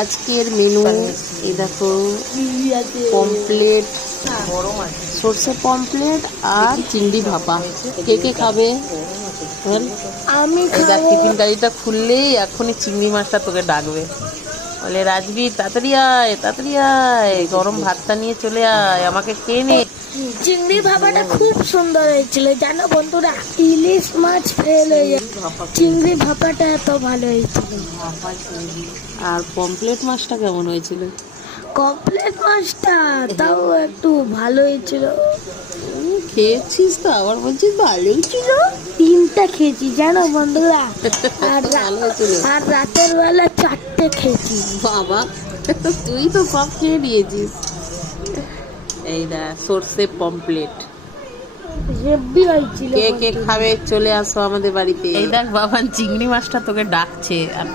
আজকের মেনু এই দেখো, পমফ্লেট, সর্ষে পমফ্লেট আর চিংড়ি ভাপা। কে কে খাবে? আমি এবার টিফিন গাড়িটা খুললেই এখনই চিংড়ি মাছটা তোকে ডাকবে, বলে রাজবীর তাড়াতাড়ি আয়, তাড়াতাড়ি আয়, গরম ভাতটা নিয়ে চলে আয়, আমাকে খেয়ে নে। চিংড়ি ভাপাটা খুব সুন্দর হয়েছিল জানো বন্ধুরা, ইলিশ মাছ ফেল হয়ে যায়, চিংড়ি ভাপাটা এত ভালো হয়েছিল। আর পমফ্লেট মাছটা কেমন হয়েছিল? কমপ্লেট মাছটা তাও একটু ভালো হয়েছিল। খেয়েছিস তো আবার বলছিস ভালোই ছিল? তিনটা খেয়েছি জানো বন্ধুরা, ভালো হয়েছিল। আর রাতের বেলা 4টে খেয়েছি। বাবা, তুই তো সব খেয়ে নিয়েছিস। এই না সর্ষে পমফ্লেট। হেব্বি হয়েছিল। কে কে খাবে চলে আসো আমাদের বাড়িতে। এই দেখ বাবা, চিংড়ি মাছটা তোকে ডাকছে। আর